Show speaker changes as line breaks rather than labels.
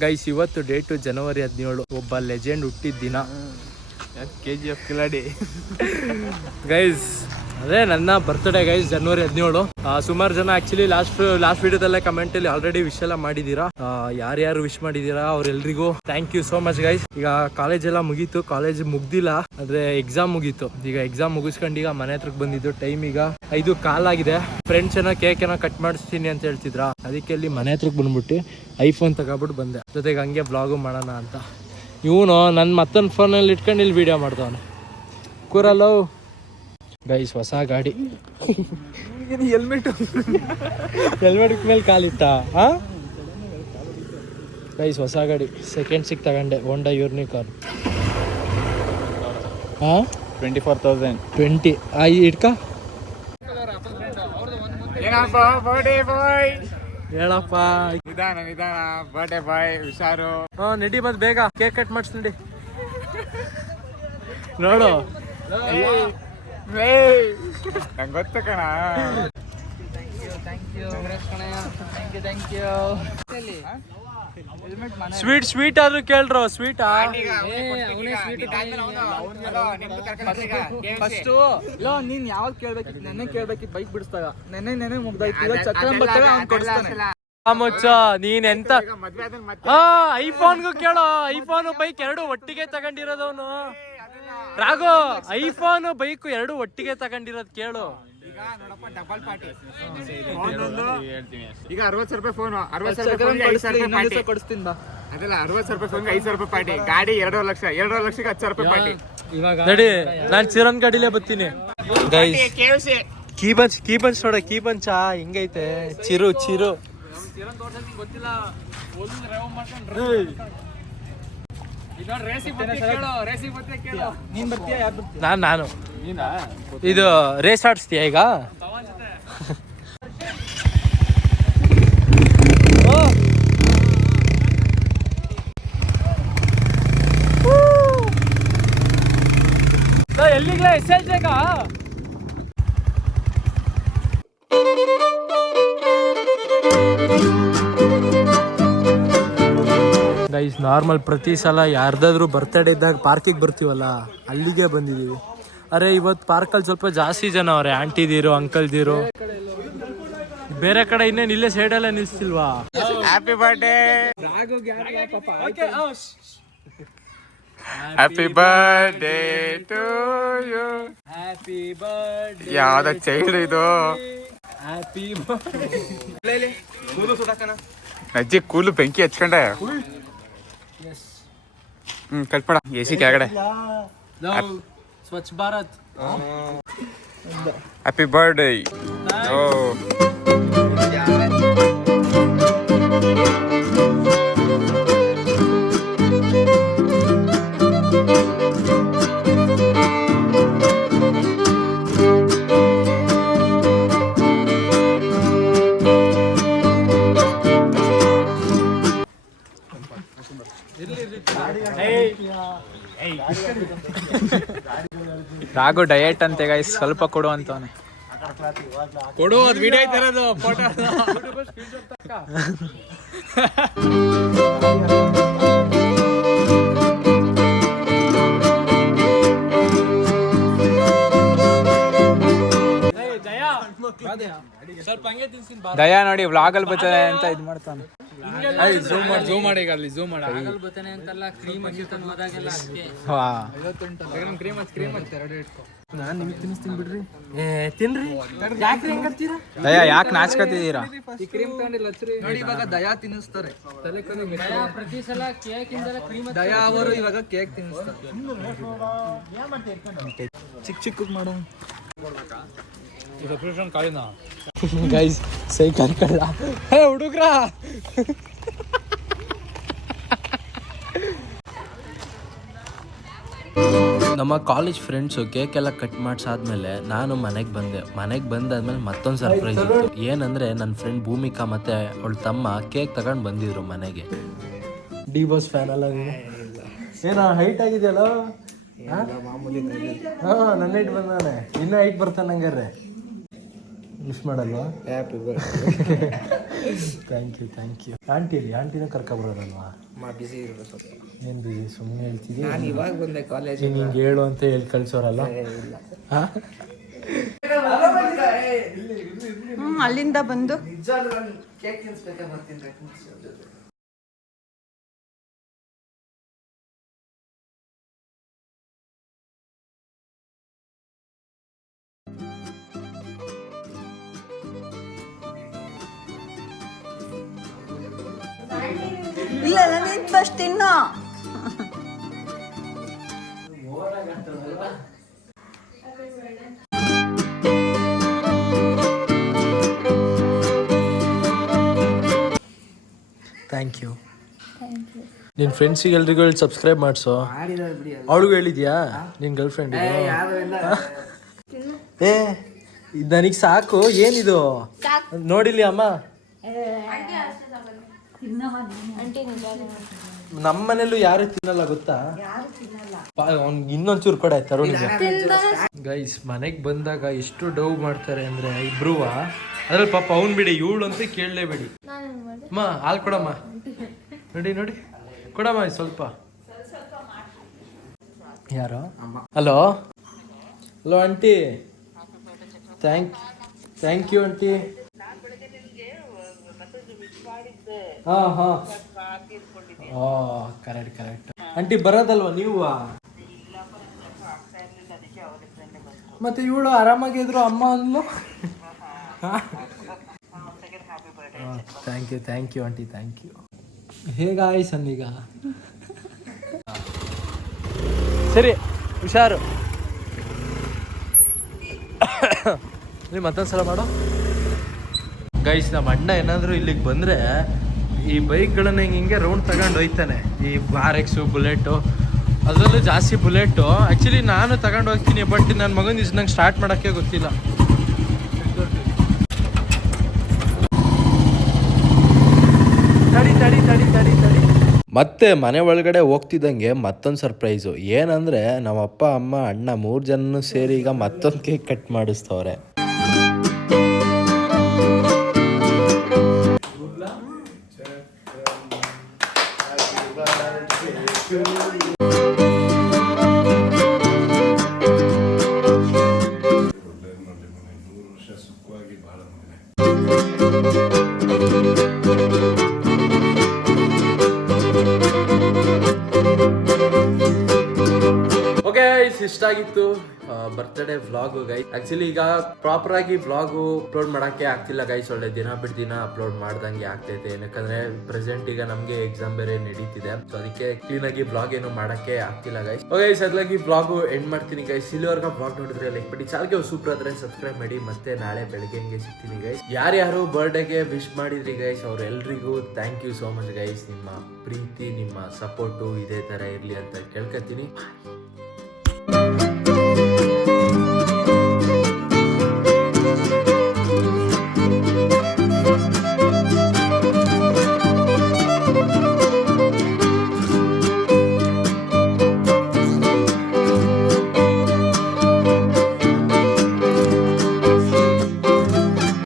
Guys ಇವತ್ತು date ಜನವರಿ ಹದಿನೇಳು. ಒಬ್ಬ ಲೆಜೆಂಡ್ ಹುಟ್ಟಿದ ದಿನ.
ಕೆ ಜಿ ಎಫ್ ಕಿಲಾಡಿ?
ಗೈಸ್ ಅದೇ ನನ್ನ ಬರ್ತ್ಡೇ ಗೈಸ್ ಜನವರಿ ಹದಿನೇಳು. ಸುಮಾರು ಜನ ಆಕ್ಚುಲಿ ಲಾಸ್ಟ್ ಲಾಸ್ಟ್ ವಿಡಿಯೋದಲ್ಲೇ ಕಮೆಂಟ್ ಅಲ್ಲಿ ಆಲ್ರೆಡಿ ವಿಶ್ ಎಲ್ಲ ಮಾಡಿದೀರಾ? ಯಾರ್ಯಾರು ವಿಶ್ ಮಾಡಿದೀರಾ ಅವ್ರೆಲ್ರಿಗೂ? Thank you so much guys ಈಗ ಕಾಲೇಜ್ ಎಲ್ಲ ಮುಗೀತು ಕಾಲೇಜ್ ಮುಗ್ದಿಲ್ಲ, ಆದ್ರೆ ಎಕ್ಸಾಮ್ ಮುಗೀತು. ಈಗ ಎಕ್ಸಾಮ್ ಮುಗಿಸ್ಕೊಂಡು ಈಗ ಮನೆ ಹತ್ರಕ್ಕೆ ಬಂದಿದ್ದು ಟೈಮ್ ಈಗ ಐದು ಕಾಲಾಗಿದೆ ಫ್ರೆಂಡ್ಸ್ ಏನೋ ಕೇಕ್ ಏನೋ ಕಟ್ ಮಾಡಿಸ್ತೀನಿ ಅಂತ ಹೇಳ್ತಿದ್ರ? ಅದಕ್ಕೆ ಅಲ್ಲಿ ಮನೆ ಹತ್ರಕ್ಕೆ ಬಂದ್ಬಿಟ್ಟು ಐಫೋನ್ ತಗೊಬಿಟ್ಟು ಬಂದೆ. ಜೊತೆಗೆ ಹಂಗೆ ಬ್ಲಾಗು ಮಾಡೋಣ ಅಂತ. ಇವನು ನನ್ನ ಮತ್ತೊಂದು ಫೋನಲ್ಲಿ ಇಟ್ಕೊಂಡು ಇಲ್ಲಿ ವಿಡಿಯೋ ಮಾಡ್ದವನು. ಕೂರಲ್ಲೋ? ಗೈಸ್ ಹೊಸ ಗಾಡಿ.
ಹೆಲ್ಮೆಟ್
ಹೆಲ್ಮೆಟ್ ಮೇಲೆ ಕಾಲಿತ್ತ ಹಾಂ? ಗೈಸ್ ಹೊಸ ಗಾಡಿ. ಸೆಕೆಂಡ್ ಸಿಕ್ ತಗೊಂಡೆ. ಹೋಂಡಾ ಯೂರ್ನಿಕಾರ್ನ್ ಹಾ?
ಟ್ವೆಂಟಿ ಫೋರ್ ತೌಸಂಡ್
ಟ್ವೆಂಟಿ ಆ ಇಟ್ಕ
ಏನಪ್ಪ ಬರ್ಡೇ ಬಾಯ್
ಹೇಳಪ್ಪ.
ನಿಧಾನ ನಿಧಾನ. ಬರ್ಡೇ ಬಾಯ್ ಹುಷಾರು.
ಹಾ ನಡಿ ಮತ್ ಬೇಗ. ಕೇಕ್ ಕಟ್ ಮಾಡಿಸ್ ನಡಿ. ನೋಡು.
ನಂಗೆ ಗೊತ್ತು ಕಣ.
ಸ್ವೀಟ್ ಸ್ವೀಟ್ ಆದ್ರೂ ಕೇಳ್ರು ಸ್ವೀಟ್
ಫಸ್ಟ್ ಇಲ್ಲ ನೀನ್ ಯಾವಾಗ ಕೇಳ್ಬೇಕಿತ್ತು? ನೆನ್ನೆ ಕೇಳ್ಬೇಕಿತ್ತು ಬೈಕ್ ಬಿಡಿಸ್ದಾಗ. ನೆನ್ನೆ ನೆನೆ ಮುಗ್ದಾಯ್ತು. ಇವಾಗ ಚಕ್ರ ಅವ್ನು ಕೊಡಿಸ್ತಾನೆ.
ಆ ಮುಚ್ಚ ನೀನ್ ಎಂತ
ಮದ್ವೆ ಮತ್ತೆ
ಆ ಐಫೋನ್ಗೂ ಕೇಳೋ ಐಫೋನ್ ಬೈಕ್ ಎರಡು ಒಟ್ಟಿಗೆ ತಗೊಂಡಿರೋದವನು ರಾಘು ಐಫೋನ್ ಬೈಕ್ ಎರಡು ಒಟ್ಟಿಗೆ ತಗೊಂಡಿರೋದ್ ಕೇಳು.
ಈಗ ನೋಡಪ್ಪ ಡಬಲ್ ಪಾರ್ಟಿ ಈಗ ಅರವತ್ತು ಸಾವಿರ ರೂಪಾಯಿ ಫೋನ್ ಅರವತ್ತು ಸಾವಿರ ರೂಪಾಯಿ
ಕೊಡಿಸ್ತೀನಿ
ಅದಲ್ಲ ಅರವತ್ತು ಸಾವಿರ ರೂಪಾಯಿ ಫೋನ್ಗೆ ಐದು ಸಾವಿರ ರೂಪಾಯಿ ಪಾರ್ಟಿ ಗಾಡಿ ಎರಡು ಲಕ್ಷ ಎರಡು ಲಕ್ಷಕ್ಕೆ ಹತ್ತು ಸಾವಿರ ರೂಪಾಯಿ ಪಾರ್ಟಿ
ನಡಿ ನಾನು ಚಿರನ್ ಗಾಡಿಲೇ ಬರ್ತೀನಿ. Guys key bunch key bunch ನೋಡ ಕೀ ಬಂಚ ಹಿಂಗೈತೆ? ಚಿರು ಚಿರು.
ನೀನ್ ಬರ್ತೀಯಾ? ಯಾರು ಬರ್ತೀಯ?
ನಾನ್ ನಾನು. ಇದು ರೇಸ್ ಆಡಿಸ್ತೀಯ ಈಗ? ಓ. ಎಲ್ಲಿಗ್ಲಾ? ಎಸ್ ಎಲ್ ಜಗ ಗೈಸ್ ನಾರ್ಮಲ್ ಪ್ರತಿ ಸಲ ಯಾರ್ದಾದ್ರೂ ಬರ್ತಡೇ ಇದ್ದಾಗ ಪಾರ್ಕಿಗೆ ಬರ್ತೀವಲ್ಲ ಅಲ್ಲಿಗೆ ಬಂದಿದ್ದೀವಿ ಅರೆ ಇವತ್ತು ಪಾರ್ಕಲ್ಲಿ ಸ್ವಲ್ಪ ಜಾಸ್ತಿ ಜನ ಅವ್ರೆ ಆಂಟಿದಿರು ಅಂಕಲ್ದಿರು ಬೇರೆ ಕಡೆ ಇನ್ನೇನು ಇಲ್ಲೇ ಸೈಡಲ್ಲೇ ನಿಲ್ಸ್ತಿಲ್ವಾ?
Happy birthday happy birthday to you
happy birthday
ಯಾವ್ದ ಚೈಲ್ಡ್ ಇದು.
ಹ್ಯಾಪಿ
ಅಜ್ಜಿ ಕೂಲು ಬೆಂಕಿ ಹಚ್ಕೊಂಡೆ. ಹ್ಮ್ ಕಟ್ಬೇಡ ಎ ಸಿ ಕೆಳಗಡೆ.
ಸ್ವಚ್ಛ ಭಾರತ್
ಹ್ಯಾಪಿ ಬರ್ಡೇ ಓ
ರಾಗು ಡಯಟ್ ಅಂತೆ ಗೈಸ್ ಸ್ವಲ್ಪ ಕೊಡು ಅಂತವನೆ.
ಕೊಡು ಅದು ವಿಡಿಯೋ ಐತಿರೋದು ಫೋಟೋ
ದಯಾ ನೋಡಿ ವ್ಲಾಗ್ ಅಲ್ಲಿ ಬರ್ತಾರೆ ಅಂತ ಇದು ಮಾಡ್ತಾನೆ.
ಝೂಮ್ ಮಾಡಿ ಜೂಮ್ ಮಾಡಿ ಈಗ ಅಲ್ಲಿ ಝೂಮ್ ಮಾಡಿ. ನಾನು ನಿಮಗೆ ತಿನ್ನಿಸ್ತೀನಿ ಬಿಡ್ರಿ. ಏ ತಿನ್ರಿ. ಯಾಕ್ರಿ ಹೆಂಗತ್ತೀರಾ
ದಯಾ ಯಾಕೆ ನಾಚ್ಕತಿದ್ದೀರಾ? ಈ ಕ್ರೀಮ್ ತಗೊಂಡಿಲ್ಲ ನೋಡಿ ಇವಾಗ ದಯಾ ತಿನ್ನಿಸ್ತಾರೆ.
ಪ್ರತಿ ಸಲ ಕೇಕ್ ಇಂದಲೇ ಕ್ರೀಮ್
ದಯಾ ಅವರು ಇವಾಗ ಕೇಕ್ ತಿನ್ನಿಸ್ತಾರೆ. ಚಿಕ್ಕ ಚಿಕ್ಕ ಮಾಡೋ
ಗೈಸ್ ಸೈ ಕಳ್ಳ ಹೇ ಹುಡುಗ್ರ ನಮ್ಮ ಕಾಲೇಜ್ ಫ್ರೆಂಡ್ಸು ಕೇಕ್ ಎಲ್ಲ ಕಟ್ ಮಾಡಿಸಾದ್ಮೇಲೆ ನಾನು ಮನೆಗೆ ಬಂದೆ. ಮನೆಗೆ ಬಂದಾದ್ಮೇಲೆ ಮತ್ತೊಂದು ಸರ್ಪ್ರೈಸ್ ಇತ್ತು. ಏನಂದ್ರೆ ನನ್ನ ಫ್ರೆಂಡ್ ಭೂಮಿಕಾ ಮತ್ತೆ ಅವಳ ತಮ್ಮ ಕೇಕ್ ತಗೊಂಡು ಬಂದಿದ್ರು ಮನೆಗೆ. ಡಿ ಬಾಸ್ ಫ್ಯಾನ್ ಅಲ್ಲ ಏನ ಹೈಟ್ ಆಗಿದೆಯಲ್ಲ? ಹಾ? ನನ್ನ ಹೈಟ್ ಬಂದಾನೆ. ಇನ್ನೂ ಹೈಟ್ ಬರ್ತಾನೆ ಹಂಗಾರೆ ಮಿಸ್ ಮಾಡಲ್ವಾ? Thank you thank you aunty ಆಂಟಿನ ಕರ್ಕೊಬರೋದಲ್ವಾ?
ಬಿಸಿ ಇರೋದು ಸ್ವಲ್ಪ
ಏನ್ ಬಿಸಿ ಸುಮ್ಮನೆ ಹೇಳ್ತೀವಿ
ನಾನು ಇವಾಗ ಬಂದೆ ಕಾಲೇಜ್
ನಿಂಗೆ ಹಿಂಗೆ ಹೇಳು ಅಂತ ಹೇಳಿ ಕಳ್ಸೋರಲ್ಲ?
ಇಲ್ಲ.
ಹಾ?
ಅಲ್ಲಿಂದ ಬಂದು.
ಕೇಕ್ ತಿನ್ಸ್ಬೇಕೆ ಬರ್ತೀನಿ
ಇಲ್ಲ ನೀನ್ ಫಸ್ಟ್ ತಿನ್ನೋ.
ಥ್ಯಾಂಕ್ ಯು ನಿನ್ನ ಫ್ರೆಂಡ್ಸಿಗೆ ಎಲ್ರಿಗೂ ಹೇಳಿ ಸಬ್ಸ್ಕ್ರೈಬ್ ಮಾಡಿಸೋ. ಅವಳಿಗೂ ಹೇಳಿದ್ಯಾ? ನಿನ್ನ ಗರ್ಲ್ ಫ್ರೆಂಡ್
ಯಾರು ಇಲ್ಲ.
ಏ ಇದು ನನಗೆ ಸಾಕು ಏನಿದು? ನೋಡಿಲಿ ಅಮ್ಮ? ನಮ್ಮ ಮನೇಲೂ ಯಾರು ತಿನ್ನಲ್ಲ ಗೊತ್ತಾ? ಅವ್ನಿಗೆ ಇನ್ನೊಂಚೂರು ಕೊಡ ತರುಣಿಗೆ. ಗೈಸ್ ಮನೆಗೆ ಬಂದಾಗ ಎಷ್ಟು ಡವ್ ಮಾಡ್ತಾರೆ ಅಂದ್ರೆ ಇಬ್ರುವ ಅದ್ರಲ್ಲಿ ಪಾಪ ಅವ್ನ್ ಬಿಡಿ ಇವಳು ಅಂತ ಕೇಳಲೇಬೇಡಿ. ಅಮ್ಮ ಹಾಲು ಕೊಡಮ್ಮ. ನೋಡಿ ನೋಡಿ. ಕೊಡಮ್ಮ ಸ್ವಲ್ಪ. ಯಾರು? Hello? Hello aunty. Thank thank you aunty. ಹಾ ಹಾ. ಕರೆಕ್ಟ್ ಕರೆಕ್ಟ್ ಆಂಟಿ ಬರೋದಲ್ವಾ ನೀವು? ಮತ್ತೆ ಇವಳು ಆರಾಮಾಗಿದ್ರು ಅಮ್ಮ ಅಂದ್ಲು? Thank you thank you aunty thank you ಹೇಗಾಯ್ ಸನ್ನೀಗ? ಸರಿ ಹುಷಾರು. ನೀವು ಮತ್ತೊಂದು ಸಲ ಮಾಡು. ಗೈಸ್, ನಮ್ಮ ಅಣ್ಣ ಏನಾದರೂ ಇಲ್ಲಿಗೆ ಬಂದರೆ ಈ ಬೈಕ್ಗಳನ್ನ ಹಿಂಗೆ ಹಿಂಗೆ ರೌಂಡ್ ತಗೊಂಡು ಹೋಯ್ತಾನೆ. ಈ ಆರ್ ಎಕ್ಸು ಬುಲೆಟು ಅದರಲ್ಲೂ ಜಾಸ್ತಿ ಬುಲೆಟು ಆ್ಯಕ್ಚುಲಿ ನಾನು ತಗೊಂಡು ಹೋಗ್ತೀನಿ ಬಟ್ ನನ್ನ ಮಗನ ಇಸ್ ನಂಗೆ ಸ್ಟಾರ್ಟ್ ಮಾಡೋಕ್ಕೆ ಗೊತ್ತಿಲ್ಲ. ಮತ್ತೆ ಮನೆ ಒಳಗಡೆ ಹೋಗ್ತಿದ್ದಂಗೆ ಮತ್ತೊಂದು ಸರ್ಪ್ರೈಸು ಏನಂದರೆ ನಮ್ಮ ಅಪ್ಪ ಅಮ್ಮ, ಅಣ್ಣ ಮೂರು ಜನ ಸೇರಿ ಈಗ ಮತ್ತೊಂದು ಕೇಕ್ ಕಟ್ ಮಾಡಿಸ್ತವ್ರೆ. ಇಷ್ಟ ಆಗಿತ್ತು ಬರ್ತ್ಡೇ ವ್ಲಾಗು ಗೈಸ್ ಆಕ್ಚುಲಿ ಈಗ ಪ್ರಾಪರ್ ಆಗಿ ವ್ಲಾಗು ಅಪ್ಲೋಡ್ ಮಾಡಕ್ಕೆ ಆಗ್ತಿಲ್ಲ ಗೈಸ್ ಒಳ್ಳೆ ದಿನ ಬಿಟ್ಟು ದಿನ ಅಪ್ಲೋಡ್ ಮಾಡ್ದಂಗೆ ಆಗ್ತೈತೆ. ಯಾಕಂದ್ರೆ ಪ್ರೆಸೆಂಟ್ ಈಗ ನಮ್ಗೆ ಎಕ್ಸಾಮ್ ಬೇರೆ ನಡೀತಿದೆ. ಸೊ ಅದಕ್ಕೆ ಕ್ಲೀನ್ ಆಗಿ ವ್ಲಾಗ್ ಏನು ಮಾಡಕ್ಕೆ ಆಗ್ತಿಲ್ಲ ಗೈಸ್ ಓಕೆ ಅದ್ಲಾಗಿ ವ್ಲಾಗ್ ಎಂಡ್ ಮಾಡ್ತೀನಿ ಗೈಸ್ ಇಲ್ಲಿವರೆಗೂ ವ್ಲಾಗ್ ನೋಡಿದ್ರೆ ಲೈಕ್ ಬಿಡಿ. ಚಾಲ್ಗೆ ಸೂಪರ್ ಆದ್ರೆ ಸಬ್ಸ್ಕ್ರೈಬ್ ಮಾಡಿ. ಮತ್ತೆ ನಾಳೆ ಬೆಳಗ್ಗೆ ಹಂಗೆ ಸಿಗ್ತೀನಿ ಗೈಸ್ ಯಾರ್ಯಾರು ಬರ್ಡೇಗೆ ವಿಶ್ ಮಾಡಿದ್ರಿ guys ಅವ್ರೆಲ್ರಿಗೂ thank you so much guys ನಿಮ್ಮ ಪ್ರೀತಿ, ನಿಮ್ಮ ಸಪೋರ್ಟು ಇದೇ ತರ ಇರ್ಲಿ ಅಂತ ಕೇಳ್ಕೊತೀನಿ.